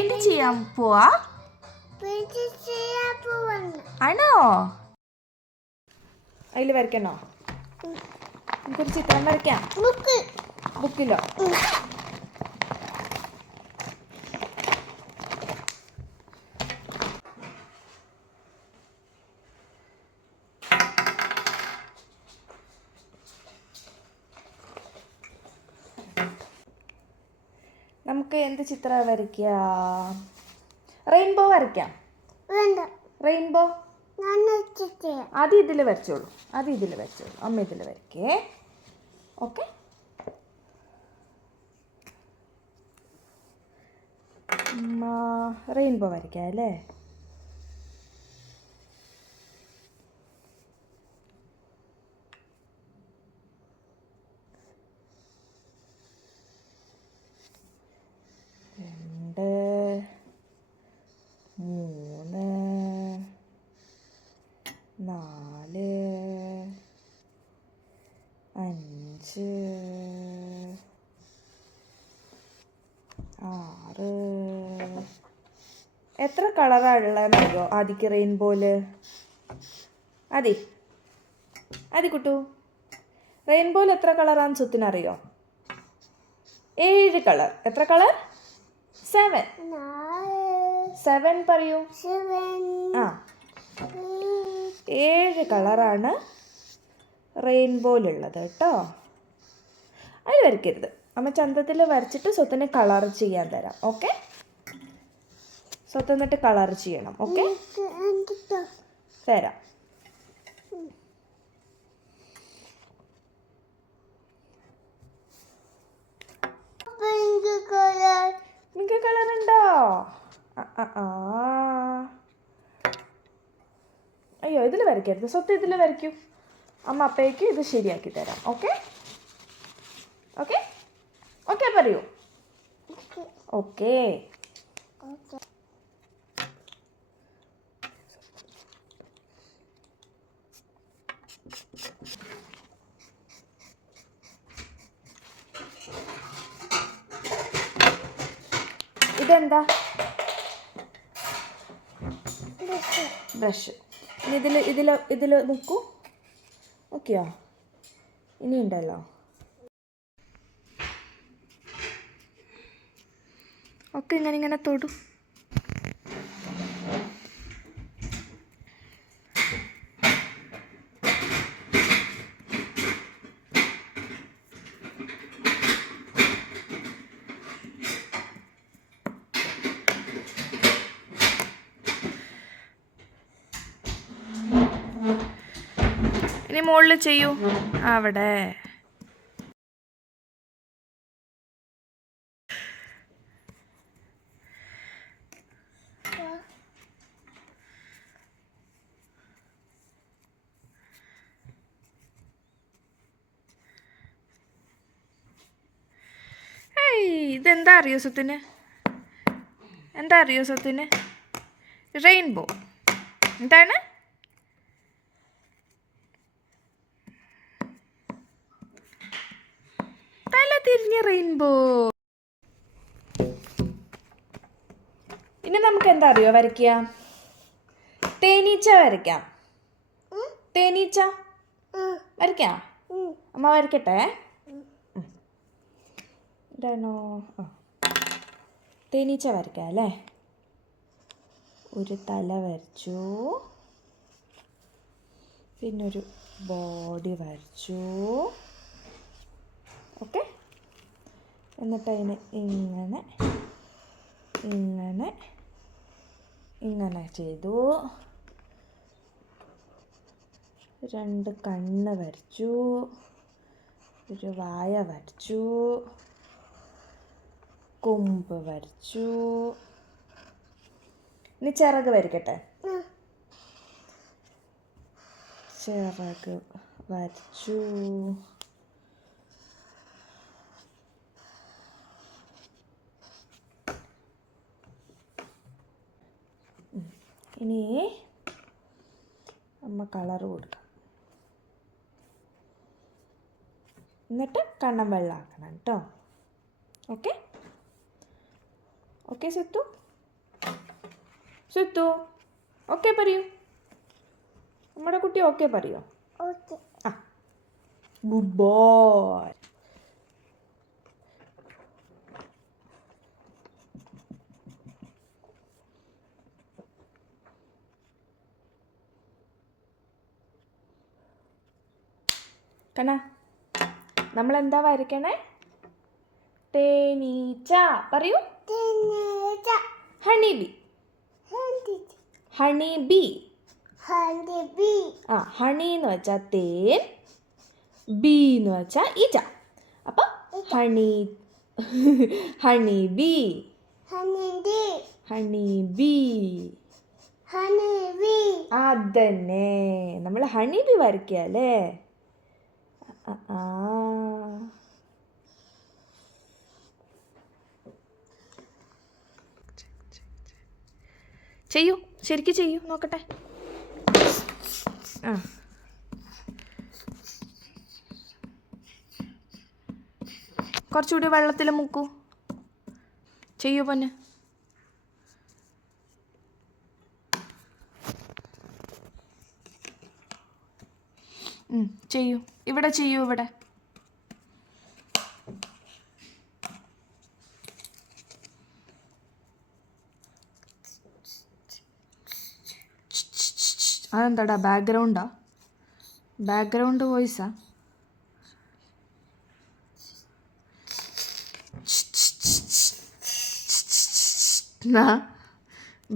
Paint ചെയ്യാൻ പോവാ? ആണോ? അതിൽ വരയ്ക്കണോ? നമുക്കൊരു ചിത്രം വരയ്ക്കാം. ബുക്കിലോ? നമുക്ക് എന്ത് ചിത്രം വരയ്ക്കാം? റെയിൻബോ വരയ്ക്കാം. റെയിൻബോ ആദ്യം ഇതിൽ വരച്ചോളൂ. അമ്മ ഇതിൽ വരയ്ക്കേ. ഓക്കെ. റെയിൻബോ വരയ്ക്കാം അല്ലേ? രണ്ട്, മൂന്ന്, നാല്, അഞ്ച്, ആറ്. എത്ര കളറാണ് ഉള്ളതെന്നറിയോ ആദിക്ക് റെയിൻബോയില്? ആദി കുട്ടു, റെയിൻബോയിൽ എത്ര കളറാന്ന് സുത്തിനറിയോ? 7 കളർ. എത്ര കളർ? 7. 7 പറയൂ. 7 കളറാണ് റെയിൻബോയിലുള്ളത് കേട്ടോ. അതിൽ വരയ്ക്കരുത്. അമ്മ ചന്തത്തിൽ വരച്ചിട്ട് സ്വത്തിന് കളർ ചെയ്യാൻ തരാം. ഓക്കെ? സ്വത്ത് എന്നിട്ട് കളർ ചെയ്യണം. ഓക്കെ? തരാം. പിങ്ക് കളർ ഉണ്ടോ? അയ്യോ, ഇതിൽ വരയ്ക്കരുത്. സ്വത്ത് ഇതിൽ വരയ്ക്കൂ. അമ്മ അപ്പേക്ക് ഇത് ശരിയാക്കി തരാം. ഓക്കെ? ഓക്കെ ഓക്കെ പറയൂ. ഓക്കെ. ഇതെന്താ? ബ്രഷ്. ഇതിൽ മുക്കൂ. ഓക്കെയോ? ഇനിയുണ്ടല്ലോ. ഒക്കെ ഇങ്ങനെ തൊടു. ഇനി മുകളിൽ ചെയ്യൂ. അവിടെ. ഇതെന്താ അറിയോ സ്വത്തിന്? റെയിൻബോ. എന്താണ്? തല തിരിഞ്ഞ റെയിൻബോ. ഇനി നമുക്ക് എന്താ അറിയോ വരയ്ക്കുക? തേനീച്ച വരയ്ക്കാം. തേനീച്ച വരയ്ക്കാം. അമ്മ വരയ്ക്കട്ടെ. ഇതാണോ? തേനീച്ച വരയ്ക്കാം അല്ലേ? ഒരു തല വരച്ചു, പിന്നൊരു ബോഡി വരച്ചു. ഓക്കെ. എന്നിട്ട് അതിന് ഇങ്ങനെ ചെയ്തു. 2 കണ്ണ് വരച്ചു, ഒരു വായ വരച്ചു, കൊമ്പ് വരച്ചു. ഇനി ചിറക് വരയ്ക്കട്ടെ. ചിറക് വരച്ചു. ഇനി അമ്മ കളർ കൊടുക്കാം. എന്നിട്ട് കണ്ണം വെള്ളമാക്കണം കേട്ടോ. ഓക്കെ? ഓക്കെ സിത്തു? സുത്തു ഓക്കെ പറയൂ. നമ്മുടെ കുട്ടി ഓക്കെ പറയോ? ആ ഗുഡ് ബോയ്. കണ്ണാ നമ്മളെന്താ വരയ്ക്കണേ? തേനീച്ച പറയൂ. ഹണിബി. ഹണിബി. ആ ഹണി എന്ന് വെച്ചാൽ തേൻ, ബി എന്ന് വെച്ചാൽ ഈച്ച. അപ്പം ഹണിബി. ഹണിബി. അതന്നെ നമ്മൾ ഹണിബി വരയ്ക്കല്ലേ. ചെയ്യൂ, ശരിക്കും ചെയ്യൂ, നോക്കട്ടെ. ആ കുറച്ചുകൂടി വെള്ളത്തിൽ മുക്കൂ. ചെയ്യൂ പൊന്ന്. ചെയ്യൂ, ഇവിടെ ചെയ്യൂ, ഇവിടെ. അതെന്താടാ ബാക്ക്ഗ്രൗണ്ടാ? ബാക്ക്ഗ്രൗണ്ട് വോയിസാ?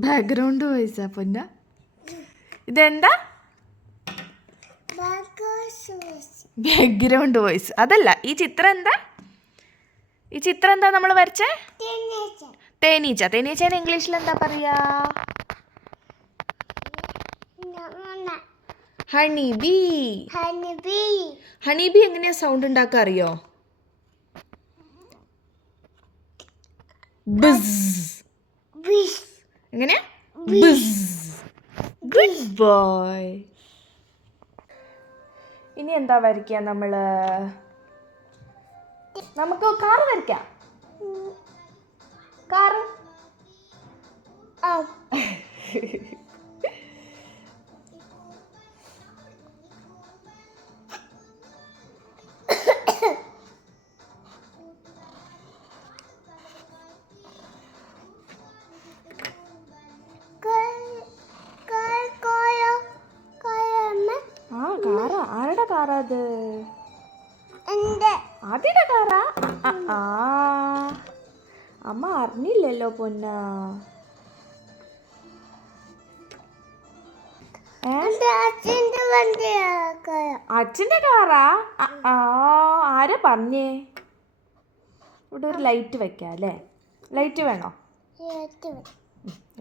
ബാക്ക്ഗ്രൗണ്ട് വോയിസാ പൊന്ന? ഇതെന്താ ബാക്ക്ഗ്രൗണ്ട് വോയിസ്? അതല്ല, ഈ ചിത്രം എന്താ? ഈ ചിത്രം എന്താ നമ്മൾ വരച്ചേ? തേനീച്ച. തേനീച്ചേനെ ഇംഗ്ലീഷിൽ എന്താ പറയാ? ഹണിബി. ഹണിബി എങ്ങനെയാ സൗണ്ട് ഉണ്ടാക്കുക അറിയോ? ബസ്. എങ്ങനെയാ? ബസ്. Good boy. ഇനി എന്താ വരയ്ക്കുക നമ്മള്? നമുക്ക് കാറ് വരയ്ക്കാം. കാറ്. കാറാ? ആരുടെ കാറാ അത്? ആദ്യയുടെ കാറാ? അമ്മ അറിഞ്ഞില്ലല്ലോ പൊന്ന. അച്ഛൻ്റെ കാറാ? ആരാ പറഞ്ഞേ? ഇവിടെ ഒരു ലൈറ്റ് വെക്കാം അല്ലേ? ലൈറ്റ് വേണോ?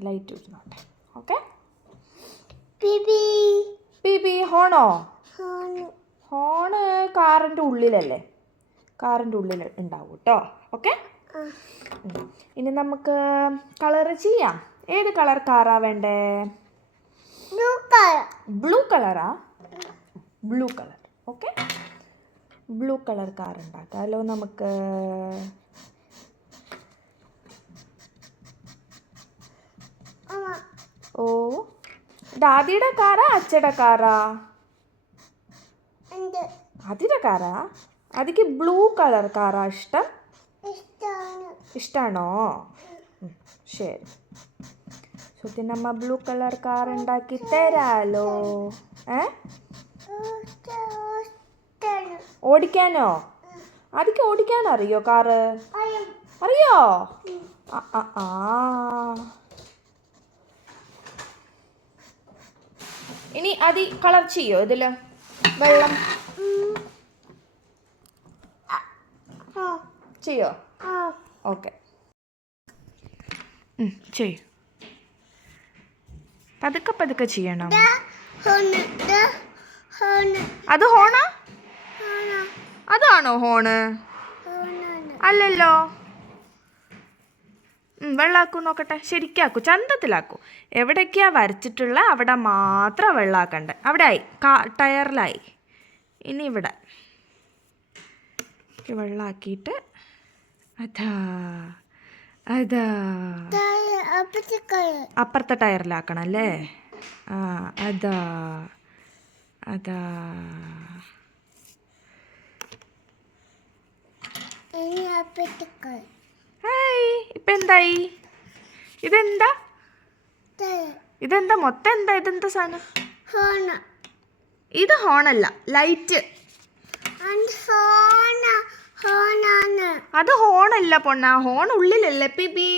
ലൈറ്റ് വെച്ചോട്ടെ. ഓക്കെ. ബീബി. ഹോണോ? ഹോണ് കാറിൻ്റെ ഉള്ളിലല്ലേ? കാറിൻ്റെ ഉള്ളിൽ ഉണ്ടാവും കേട്ടോ. ഓക്കെ. ഇനി നമുക്ക് കളർ ചെയ്യാം. ഏത് കളർ കാറാ വേണ്ടേ? ബ്ലൂ കളറാ? Blue colour. Okay. Blue colour car ഉണ്ടാക്കാമല്ലോ നമുക്ക്. ഓ, ഇത് ആദിയുടെ കാറാ അച്ഛയുടെ കാറാ? ആദിയുടെ കാറാ? ആദിക്ക് ബ്ലൂ കളർ കാറാ ഇഷ്ടം? ഇഷ്ടമാണോ? ശരി, സുത്തിനമ്മ ബ്ലൂ കളർ കാർ ഉണ്ടാക്കി തരാലോ. ഓടിക്കാനോ? ആദിക്ക് ഓടിക്കാൻ അറിയോ കാറ്? അറിയോ? ഇനി ആദി കളർ ചെയ്യോ ഇതില്? വെള്ളം ചെയ്യോ? ഓക്കെ, ചെയ്യൂ. പതുക്കെ പതുക്കെ ചെയ്യണം. അത് ഹോണാ? അതാണോ ഹോണ്? അല്ലല്ലോ. വെള്ളാക്കൂ, നോക്കട്ടെ. ശരിക്കാക്കൂ, ചന്തത്തിലാക്കൂ. എവിടേക്കാ വരച്ചിട്ടുള്ള അവിടെ മാത്രം വെള്ളാക്കണ്ടേ. അവിടെ ആയി, ടയറിലായി. ഇനി ഇവിടെ വെള്ളാക്കിയിട്ട് അതാ അതാ അപ്പുറത്തെ ടയറിലാക്കണം അല്ലേ? ആ അതാ അതാ. ഹായ്, ഇപ്പൊ എന്തായി? ഇതെന്താ ഇതെന്താ മൊത്തം എന്താ? ഇതെന്താ സാധനം? ഇത് ഹോണല്ല, ലൈറ്റ്. അത് ഹോണല്ല പൊണ്ണ, ഹോൺ ഉള്ളിലല്ലേ പിബി.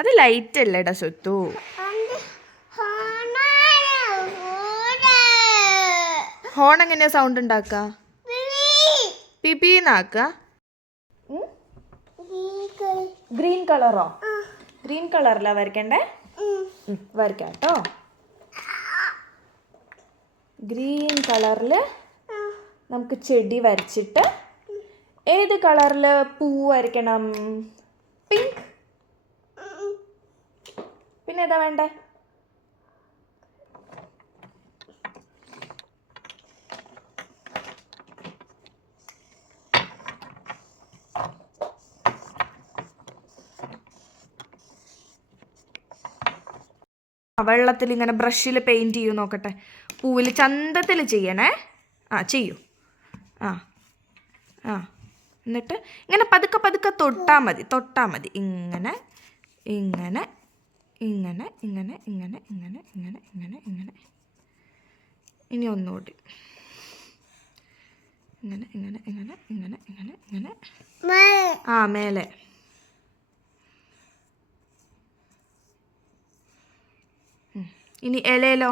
അത് ലൈറ്റ് അല്ലേടാ സ്വത്തു. ഹോൺ എങ്ങനെയാ സൗണ്ട് ഉണ്ടാക്ക? പിപിന്നാക്ക. ഗ്രീൻ കളറോ? ഗ്രീൻ കളറിലാ വരയ്ക്കണ്ടേ? വരയ്ക്കാം കേട്ടോ. ഗ്രീൻ കളറിൽ നമുക്ക് ചെടി വരച്ചിട്ട് ഏത് കളറിൽ പൂ വരയ്ക്കണം? പിങ്ക്. പിന്നെ ഏതാ വേണ്ടേ? വെള്ളത്തിൽ ഇങ്ങനെ ബ്രഷിൽ പെയിൻറ്റ് ചെയ്യൂ നോക്കട്ടെ. പൂവിൽ ചന്തത്തിൽ ചെയ്യണേ. ആ ചെയ്യൂ. ആ ആ എന്നിട്ട് ഇങ്ങനെ പതുക്കെ പതുക്കെ തൊട്ടാൽ മതി. ഇങ്ങനെ ഇങ്ങനെ ഇങ്ങനെ ഇങ്ങനെ ഇങ്ങനെ ഇങ്ങനെ ഇങ്ങനെ ഇങ്ങനെ ഇങ്ങനെ. ഇനി ഒന്നുകൂടി ഇങ്ങനെ ഇങ്ങനെ ഇങ്ങനെ ഇങ്ങനെ ഇങ്ങനെ ഇങ്ങനെ. ആ മേലെ. ഇനി ഇലയിലോ?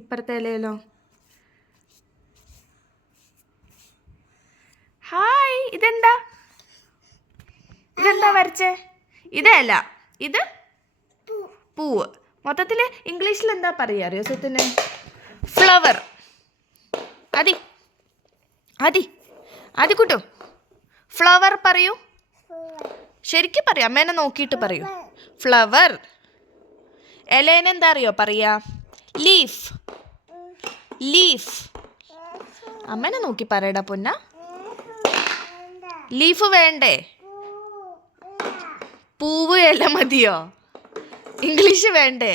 ഇപ്പുറത്തെ ഇലയിലോ? ഹായ്, ഇതെന്താ വരച്ചേ? ഇതല്ല, ഇത് പൂവ്. മൊത്തത്തിൽ ഇംഗ്ലീഷിൽ എന്താ പറയുക അറിയോ സ്വത്തിന്? ഫ്ലവർ. ആദി കൂട്ടോ, ഫ്ലവർ പറയൂ. ശരിക്കും പറയാം, അമ്മേനെ നോക്കിയിട്ട് പറയൂ. ഫ്ലവർ. ഇലേനെന്താ അറിയോ പറയാ? ലീഫ്. അമ്മേനെ നോക്കി പറയടാ പൊന്ന. ലീഫ് വേണ്ടേ? പൂവ് ഇല മതിയോ? ഇംഗ്ലീഷ് വേണ്ടേ?